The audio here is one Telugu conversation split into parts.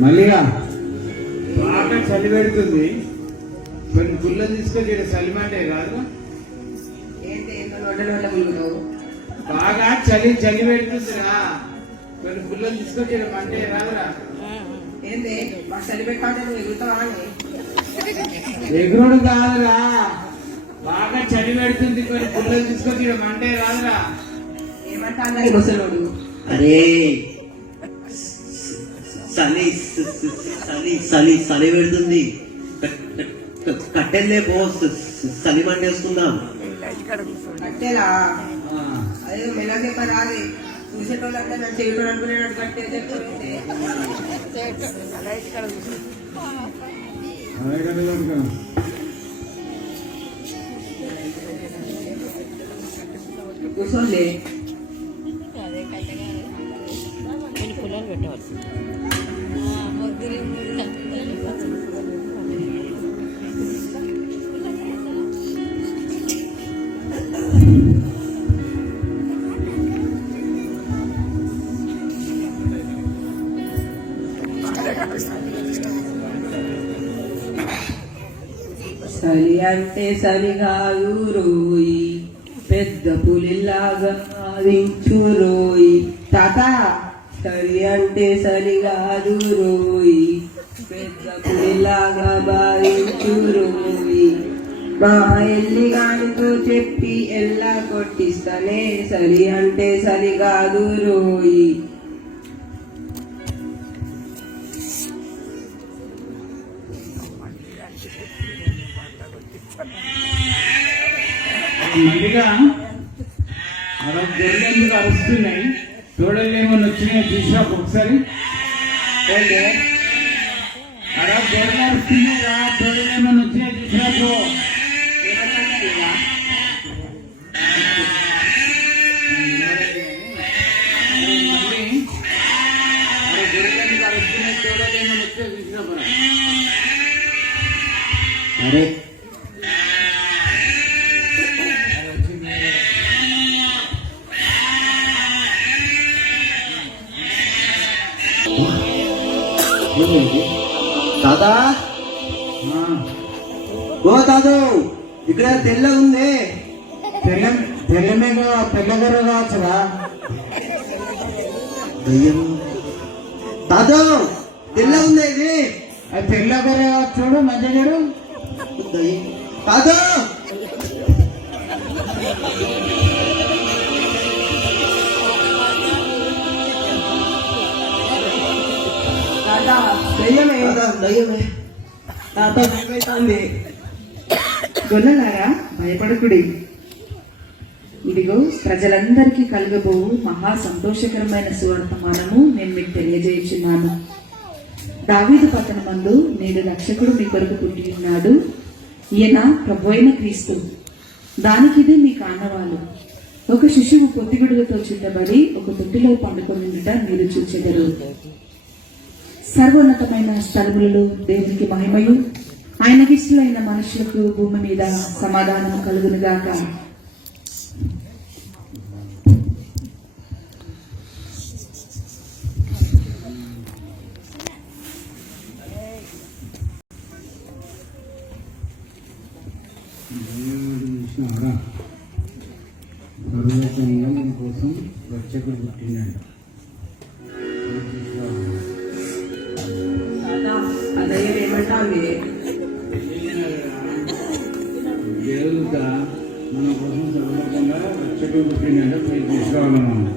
మళ్ళీగా బాగా చలి పెడుతుంది. కొన్ని గుళ్ళ తీసుకొని చలిమంటే కాదు. బాగా చలి పెడుతుందిరా. కొన్ని గుళ్ళలు తీసుకొని మంటే రాదురా. ఎగురుడు కాదురా, బాగా చలి పెడుతుంది. కొన్ని గుళ్ళలు తీసుకొని మంటే రాదురా. అరే చలి చలి చలి చలి పెడుతుంది. కట్టెల్లే పో, చలి మంటేసుకుందాం. కట్టెలా అదే మెల్లగా రాదు. చూసేటోళ్ళంతా నన్ను చేయటం అనుకునేటట్టు కట్టే కూర్చోండి. చలి అంటే చలి కాదు రోయి, పెద్ద పులిలాగా ఆదించు రోయి. తాత చలి అంటే చలి కాదు రోయి, పెద్ద పులిలాగా బాధించు రోయి. మా ఎల్లి గానితో చెప్పి ఎల్లా కొట్టిస్తానే. చలి అంటే చలి కాదు రోయి. మళ్ళీగా గొర్రెలు అరుస్తున్నాయి. తోడలు ఏమన్నా వచ్చినాయో చూసా ఒకసారి. అలా గొర్రెలు అరుస్తున్నాయిరా, తోడలు ఏమన్నా వచ్చినాయో చూసినప్పుడు గొర్రెలు అరుస్తున్నాయి, తోడలు ఏమన్నా వచ్చాయో చూసినప్పుడు. అరే తాతా, ఓ తాదు, ఇక్కడ తెల్ల ఉంది. తెల్లగొర్ర కావచ్చురా. తాదు తెల్ల ఉంది ఇది. అది తెల్లగొర్ర చూడు, మధ్య చూడు. తాదు దయ్యమే తాత భయమైతుంది. గొల్లలారా భయపడకుడి. ఇదిగో ప్రజలందరికీ కలుగబోవు మహా సంతోషకరమైన సువర్తమానము నేను మీకు తెలియజేయుచున్నాను. దావీదు పట్టణమందు నేడు రక్షకుడు మీ కొరకు పుట్టి ఉన్నాడు. ఈయన ప్రభువైన క్రీస్తు. దానికిదే మీ కానవాలు. ఒక శిశువు పొత్తిగుడులతో చుట్టబడి ఒక తొట్టిలో పండుకొనుట మీరు చూచెదరు. సర్వోన్నతమైన స్థలములలో దేవునికి మహిమయు, ఆయనకిష్టులైన మనుషులకు భూమి మీద సమాధానం కలుగునుగాక. సర్వోన్నతమైన కోసం రక్షకుడు పుట్టినాడు. దేవుడుగా మన కోసం సర్వోన్నతంగా రక్షకుడు పుట్టినాడు. పోయి తీసుకురావాలన్నా.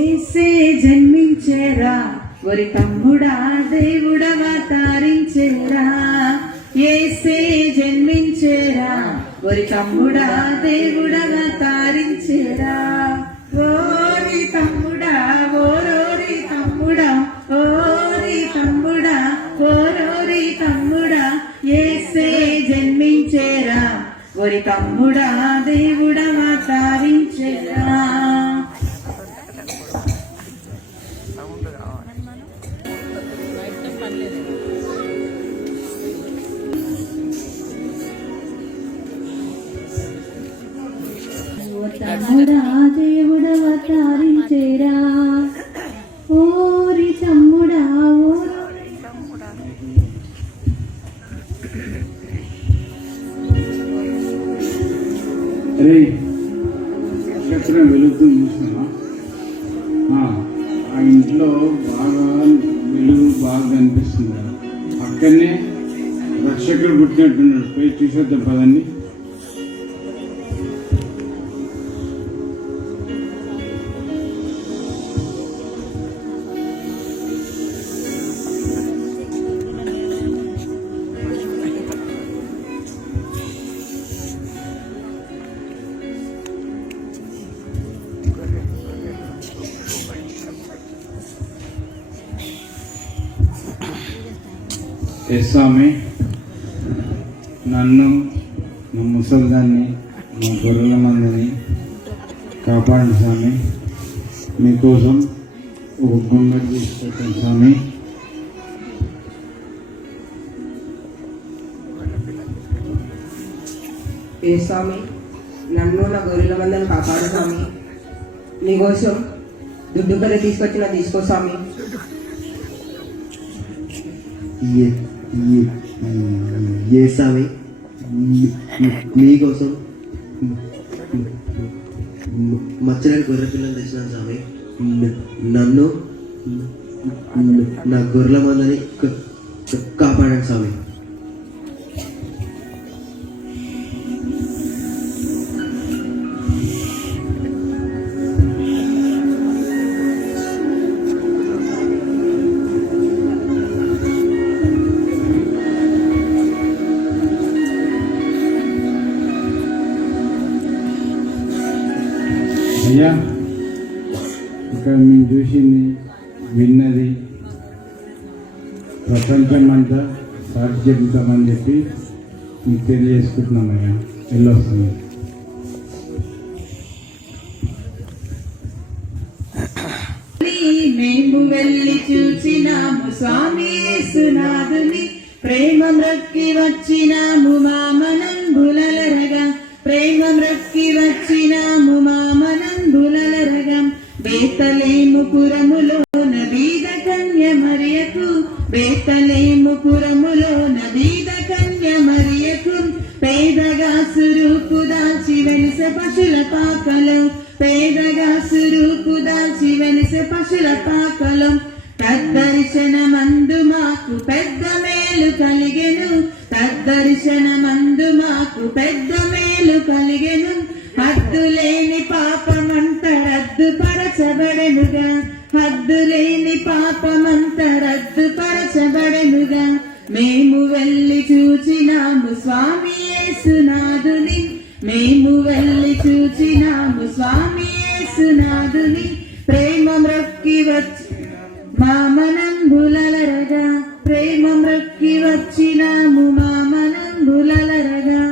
ఏసే జన్మించేరా, ఒరి తమ్ముడా దేవుడవతరించేరా. ఏసే జన్మించేరా, ఒరి తమ్ముడా దేవుడవతరించేరా. ఓరి తమ్ముడా, ఓరోరి తమ్ముడా, ఓ ఒరి తమ్ముడా దేవుడవతరించెరా. తమ్ముడా దేవుడవతరించెరా. ఓరి తమ్ముడా అరే నక్షత్రం వెలుగుతుంది చూసినా ఆ ఇంట్లో బాగా వెలుగు బాగా కనిపిస్తుంది కదా, అక్కడనే రక్షకుడు పుట్టినట్టున్నాడు. పోయి చూసేద్దాం పదండి. స్వామి, నన్ను నా ముసలిదాన్ని నా గొర్రెల మందని కాపాడండి స్వామి. మీకోసం ఒక గుండె తీసుకొచ్చాను స్వామి. ఏ స్వామి, నన్ను నా గొర్రెల మందని కాపాడు స్వామి. నీకోసం దుడ్డు కర్రీ తీసుకొచ్చిన తీసుకో స్వామి. ఏ స్వామి, మీకోసం మచ్చలేని గొర్రె పిల్లలు తెచ్చినాను స్వామి. నన్ను నా గొర్రెల మందని కాపాడండి స్వామి. అయ్యా, ఇక్కడ మేము చూసింది విన్నది ప్రపంచమంతా సాక్షి చెప్తామని చెప్పి మీకు తెలియజేసుకుంటున్నామయ్యా. వెళ్ళొస్తుంది. మేము వెళ్ళి చూచినాము స్వామి యేసునాథుని, ప్రేమ మ్రక్కి వచ్చినాము మామనంబులరగా. ప్రేమ మ్రక్కి వచ్చినాము మామనంబులరగా. బేతలేము పురములోన బీద కన్య మరియకు, బేతలేము పురములోన బీద కన్య మరియకు. పేదగా సురూపు దాచి వెలిసె పశుల పాకలో, పేదగా సురూపు దాచి వెలిసె పశుల పాకలో. తద్దర్శనమందు మాకు పెద్ద మేలు కలిగెను, తద్దర్శనమందు మాకు పెద్ద మేలు కలిగెను. హద్దులేని పాపమంత రద్దుపరచబడెనుగా, హద్దులేని పాపమంత రద్దుపరచబడెనుగా. మేము వెళ్ళి చూచినాము స్వామి యేసునాథుని, మేము వెళ్ళి చూచినాము స్వామి యేసునాథుని. ప్రేమ మ్రక్కి వచ్చి మామనంబులరగా, ప్రేమ మ్రక్కి వచ్చినాము మామనంబులరగా.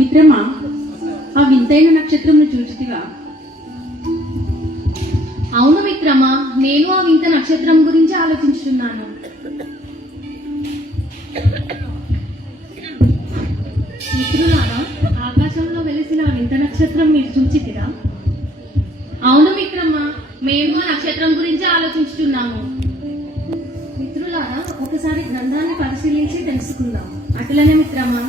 మిత్రమా, ఆ వింతైన నక్షత్రమును చూచితివా? అవును మిత్రమా, నేను ఆ వింత నక్షత్రం గురించి ఆలోచించుతున్నాను. మిత్రులారా, ఆకాశంలో వెలిసిన ఆ వింత నక్షత్రం మీరు చూచితిరా? అవును మిత్రమా, మేము ఆ నక్షత్రం గురించి ఆలోచించుతున్నాము. మిత్రులారా, ఒకసారి గ్రంథాన్ని పరిశీలించి తెలుసుకుందాం. అటులనే మిత్రమా.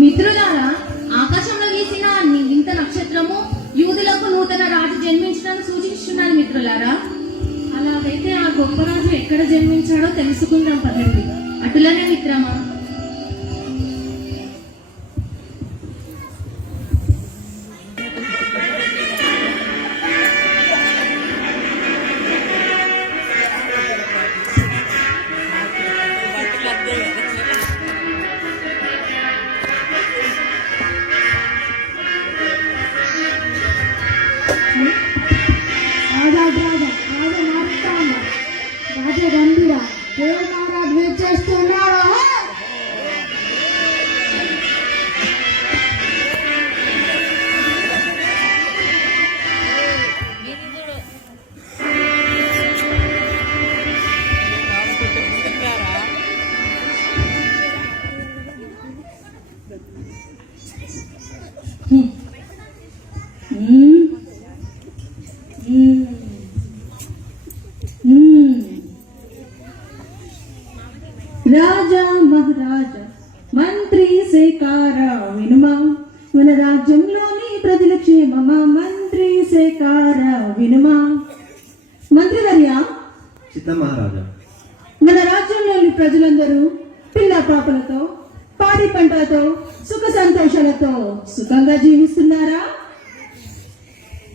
మిత్రులారా, నక్షత్రము యూదులకు నూతన రాజు జన్మించడాన్ని సూచిస్తున్నారు మిత్రులారా. అలాగైతే ఆ గొప్ప రాజు ఎక్కడ జన్మించాడో తెలుసుకుందాం పదండి. అటులనే మిత్రమా. రాజా మహారాజా మంత్రి సేకార వినుమా, మన రాజ్యంలోని ప్రజల క్షేమమా మంత్రి సేకార వినుమా. మంత్రివర్య, చిత్తం మహారాజా. మన రాజ్యంలోని ప్రజలందరూ పిల్ల పాపలతో పాడి పంటలతో సుఖ సంతోషాలతో సుఖంగా జీవిస్తున్నారా?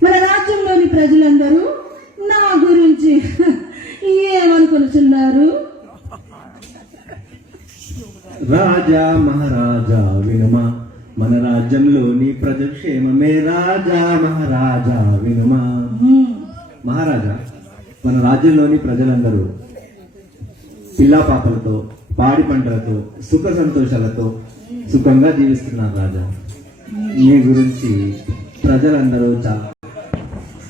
మన రాజ్యంలోని ప్రజలందరూ నా గురించి ఏమనుకుంటున్నారు? రాజా మహారాజా వినుమా, మన రాజ్యంలోని ప్రజల క్షేమమే రాజా మహారాజా వినుమా. మహారాజా, మన రాజ్యంలోని ప్రజలందరూ పిల్లా పాపలతో పాడి పంటలతో సుఖ సంతోషాలతో సుఖంగా జీవిస్తున్నారు రాజా. మీ గురించి ప్రజలందరూ చాలా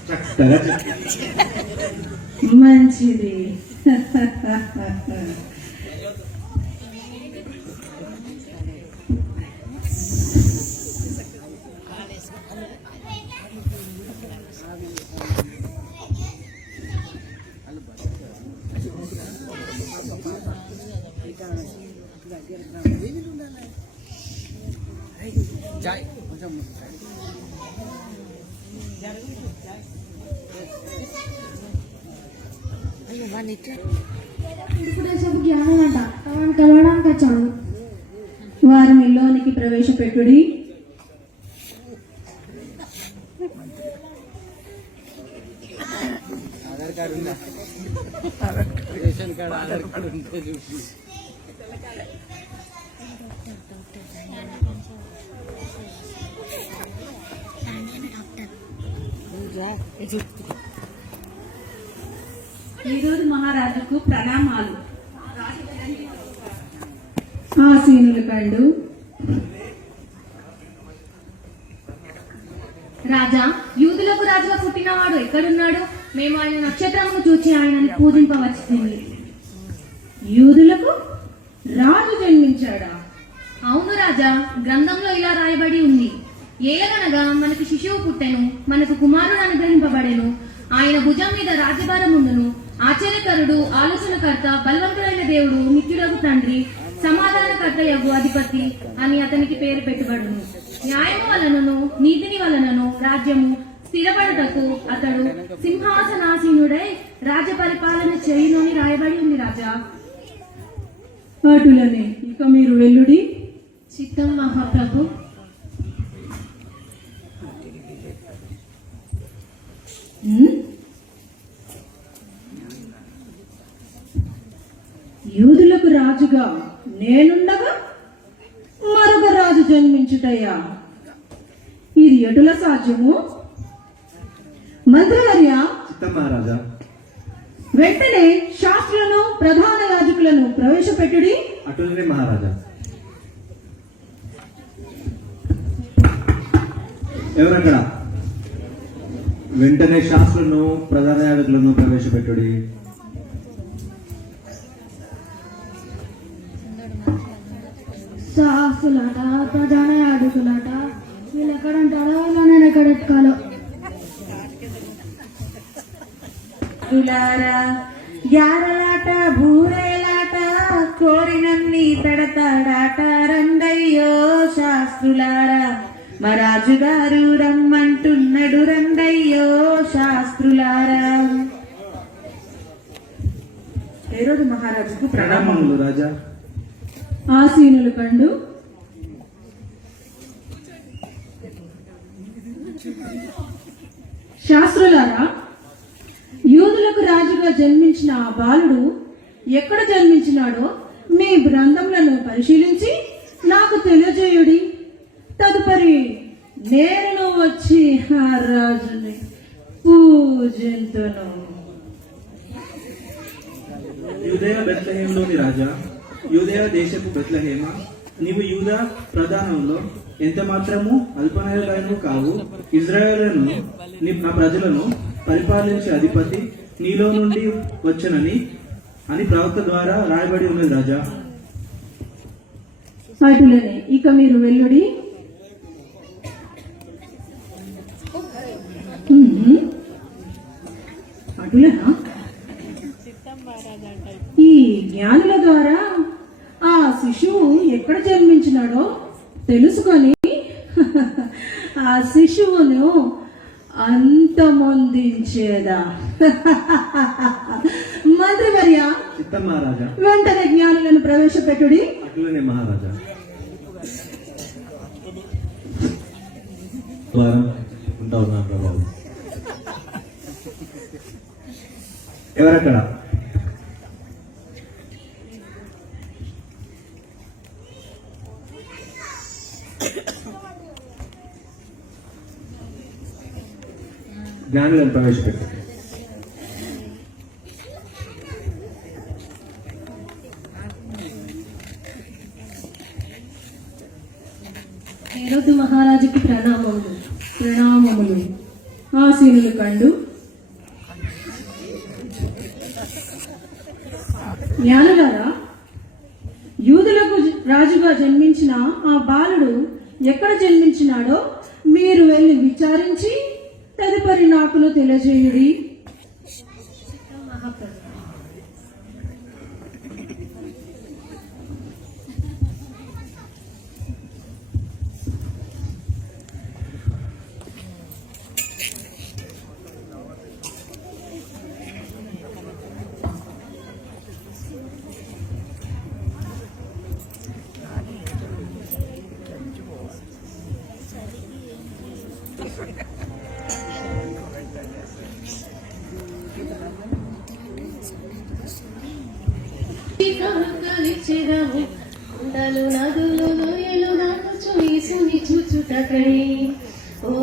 చక్కగా మంచిది. కలవడానికి వచ్చాడు. వారిని లోనికి ప్రవేశపెట్టుడి. ఈరోజు మహారాజుకు ప్రణామాలు. ఆసీనులు కండు. రాజా, యూదులకు రాజుగా పుట్టినవాడు ఎక్కడున్నాడు? మేము ఆయన నక్షత్రమును చూచి ఆయనని పూజింపవచ్చింది. యూదులకు రాజు జన్మించాడా? అవును రాజా, గ్రంథంలో ఇలా రాయబడి ఉంది. ఏలగనగా మనకు శిశువు పుట్టెను, మనకు కుమారుడు అనుగ్రహింపబడెను, ఆయన భుజం మీద రాజ్యభారం ఉండును. ఆశ్చర్యకరుడు, ఆలోచనకర్త, బలవంతుడైన దేవుడు, నిత్యుడగు తండ్రి, సమాధానకర్తయగు అధిపతి అని అతనికి పేరు పెట్టుబడును. న్యాయము వలనను నీతిని వలనను రాజ్యము స్థిరపడుటకు అతడు సింహాసనాసీనుడై రాజ్య పరిపాలన చేయునని రాయబడి ఉంది రాజా. అటులనే ఇక మీరు వెల్లుడి. చిత్తం మహాప్రభు. యూదులకు రాజుగా నేనుండగా మరొక రాజు జన్మించుటయ్యా, ఇది ఎటుల సాధ్యము? మంత్రివర్య, చిత్తం మహారాజా. వెంటనే శాస్త్రులను ప్రధాన యాజకులను ప్రవేశపెట్టుడి. అటులనే మహారాజా. ఎవరక్కడ? వెంటనే శాస్త్రులను ప్రధాన యాజకులను ప్రవేశపెట్టుడి. శాస్త్రులట, ప్రధాన యాజకులట, వీళ్ళు ఎక్కడంటారో ఇలా నేను ఎక్కడ ఎట్టుకోలో. గ్యారలాట, బూరేలాట, కోరినన్ని తడతాడాట రండయ్యో శాస్త్రులారా, మా రాజుగారు రమ్మంటున్నాడు రండయ్యో శాస్త్రులారా. హేరోదు మహారాజుకు ప్రణామములు. ప్రణామములు రాజా. ఆసీనులు కండు శాస్త్రులారా, యూదులకు రాజుగా జన్మించిన ఆ బాలుడు ఎక్కడ జన్మించినాడో మీ గ్రంథములను పరిశీలించి నాకు తెలియజేయుడి. తదుపరి నేను వచ్చి ఆ రాజుని పూజింతును. యూదయ బెత్లెహేములోని రాజా, యూదయ దేశపు బెత్లెహేమ, నీవు యూదా ప్రధానంలో ఎంత మాత్రము అల్పనయులైనవు కావు. ఇజ్రాయేలును నా ప్రజలను పరిపాలించే అధిపతి నీలో నుండి వచ్చనని అని ప్రవక్త ద్వారా రాయబడి ఉన్నది రాజా. అటులనే ఇక మీరు వెల్లుడి. అటులనా? ఈ జ్ఞానుల ద్వారా ఆ శిశువు ఎక్కడ జన్మించినాడో తెలుసుకొని ఆ శిశువును అంతమొందించేదా? మంత్రివర్య, చిత్తం మహారాజా. వెంటనే జ్ఞానులను ప్రవేశపెట్టుడి. అట్లనే మహారాజా. వారం ఉంటావు నా ప్రభావం. ఎవరక్కడ? జ్ఞానులను ప్రవేశపెట్టారు. హేరోదు మహారాజుకి ప్రణామములు. ప్రణామములు. ఆసీనులు కండు జ్ఞానులారా, యూదులకు రాజుగా జన్మించిన ఆ బాలుడు ఎక్కడ జన్మించినాడో మీరు వెళ్ళి విచారించి తదుపరి నాకును తెలియజేయుడి. కొండలు నదులు లోయలు నాకు చూసుని చూచుటకై ఓ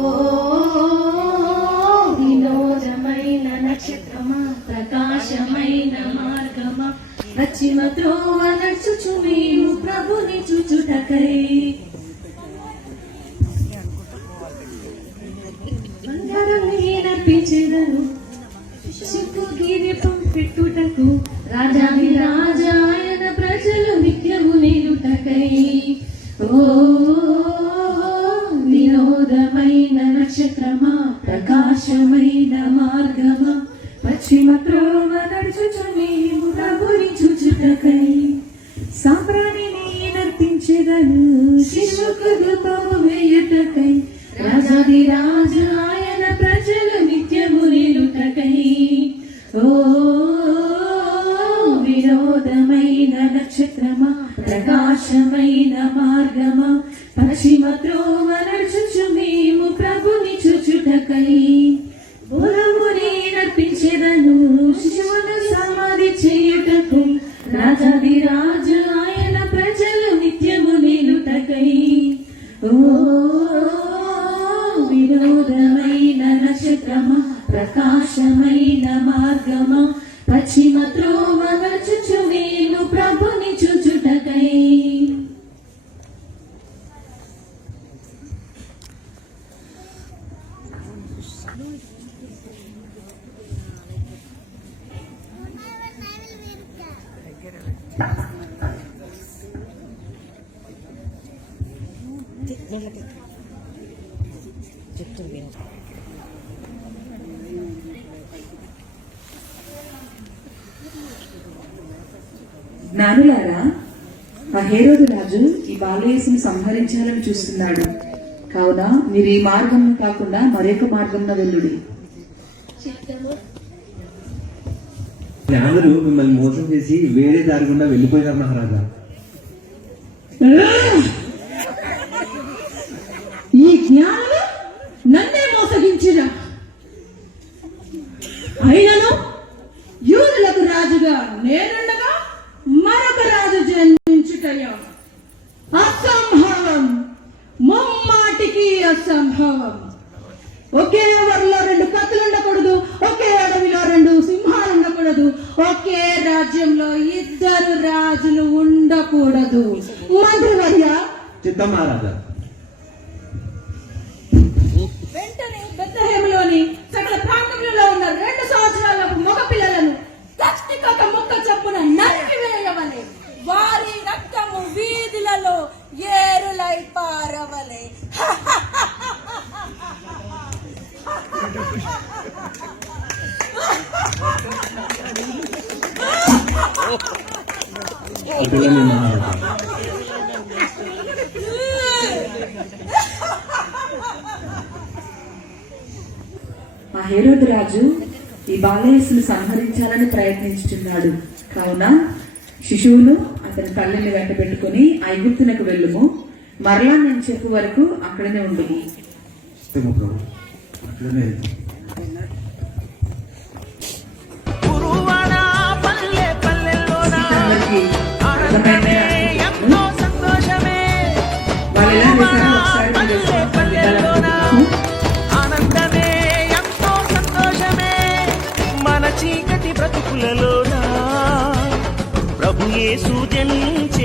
వినోదమైన నక్షత్రమా, ప్రకాశమైన మార్గమా, పశ్చిమ త్రోవ నడుచుచు మేము ప్రభుని చూచుటకై నర్పించేదను శిశుకు గిరిపం పెట్టుటకు రాజాది రాజా ఆయన ప్రజలు నిత్యము నేలుటకై ఓ వినోదమైన నక్షత్రమా, ప్రకాశమైన మార్గమా, పశ్చిమ త్రోవ నడుచుచు మేము ప్రభుని చూచుటకై సాంబ్రాణిని నర్పించేదను శిశుకు ధూపము వేయుటకై రాజాది రాజా ఆయన ప్రజలు నిత్యము నేలుటకై ఓ వినోదమైన నక్షత్రమా, ప్రకాశమైన మార్గమా, పశ్చిమ త్రోవ నడుచుచు మేము ప్రభుని చూచుటకై బోధముని నర్పించేదను శిశువును సమాధి చేయుటకు రాజాది రాజు ఆయన ప్రజలు నిత్యము నేలుటకై ఓ వినోదమైన నక్షత్రమా, ప్రకాశమైన మార్గమా, పశ్చిమ త్రోవ నడుచుచు మేము ప్రభుని చూచుటకై జ్ఞానులారా, ఆ హేరోదు రాజు ఈ బాలయేసును సంహరించాలని చూస్తున్నాడు. కావున మీరు ఈ మార్గం కాకుండా మరొక మార్గంలో వెళ్ళుడి. జ్ఞానులు మిమ్మల్ని మోసం చేసి వేరే దారి గుండా వెళ్ళిపోయినారు మహారాజా. ఈ జ్ఞానులు నన్నే మోసగించిన అయినను యూదులకు రాజుగా నేనుండగా మరొక రాజు జన్మించుటయో అసంభవం, ముమ్మాటికి అసంభవం. ఒకే వరలో 2 కత్తులు ఉండకూడదు, ఒకే అడవిలో 2 సింహాలు ఉండకూడదు, ఒకే రాజ్యంలో 2 రాజులు ఉండకూడదు. మంత్రివర్య, చిత్తం మహారాజా. వెంటనే బెత్లెహేములోని సకల ప్రాంతంలో ఉన్న 2 సంవత్సరాల మగ పిల్లలను కత్తికొక ముక్క చొప్పున నరికివేయవలె. వారి రక్తము వీధులలో ఏరులై పారవలె. అటులనే మహారాజా. ఆ హేరోదు రాజు ఈ బాలయేసును సంహరించాలని ప్రయత్నించుచున్నాడు. కావున శిశువును అతని తల్లిని వెంట పెట్టుకుని ఐగుప్తునకు వెళ్ళుము, మరలా నేను చెప్పు వరకు అక్కడనే ఉండుము. చిత్తము ప్రభు, అట్లనే అందరికీ అర్థమైందే అనుకుంటున్నాను. వాళ్ళు ఎలా చేశారో ఒకసారి మీరు వినాలనుకుంటున్నాను. ఆనందమే ఎంతో సంతోషమే మన చీకటి బ్రతుకులలోనా ప్రభు యేసు జన్మించి